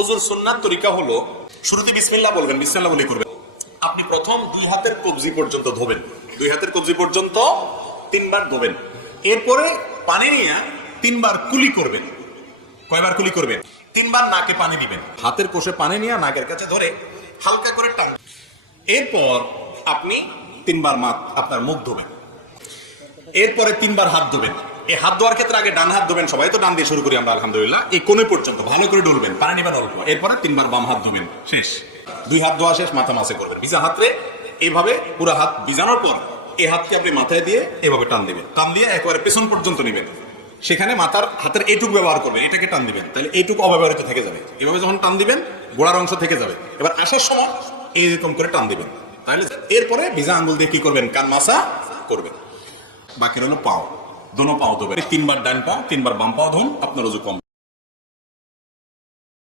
ওযুর সুন্নাত তরিকা হলো শুরুতে বিসমিল্লাহ বলবেন, বিসমিল্লাহ বলে করবেন। আপনি প্রথম দুই হাতের কবজি পর্যন্ত ধোবেন, দুই হাতের কবজি পর্যন্ত 3 বার ধোবেন। এরপরে পানি নিয়ে 3 বার কুলি করবেন। কয়বার কুলি করবেন? 3 বার নাকে পানি দিবেন। হাতের কোষে পানি নিয়ে নাকের কাছে ধরে হালকা করে টান। এরপর আপনি 3 বার আপনার মুখ ধোবেন। এরপরে 3 বার হাত ধোবেন। এই হাত ধোয়ার ক্ষেত্রে আগে ডান হাত ধোবেন, সবাই তো ডান দিয়ে শুরু করি আমরা আলহামদুলিল্লাহ। এই কোণে পর্যন্ত ভালো করে ডলবেন, পানি নিবেন অল্প। এরপরে 3 বার বাম হাত ধোবেন, শেষ। 2 হাত ধোয়া শেষ, মাথা মাসে করবেন। ভিজা হাতে এইভাবে পুরো হাত ভিজানোর পর এই হাতকে আপনি মাথায় দিয়ে এভাবে টান দিবেন। টান দিয়ে একবারে পেছন পর্যন্ত নিবেন। সেখানে হাতের এইটুক ব্যবহার করবেন, এটাকে টান দিবেন, তাহলে এইটুক অব্যবহৃত থেকে যাবে। এভাবে যখন টান দিবেন গোড়ার অংশ থেকে যাবে। এবার আসার সময় এইরকম করে টান দিবেন। তাহলে এরপরে ভিজা আঙ্গুল দিয়ে কি করবেন? কান মাসা করবেন। বাকি হলো পাও, দোনো পাও ধোবেন। 3 বার ডান পা, 3 বার বাম পাও ধুন, আপনার ওযু কম।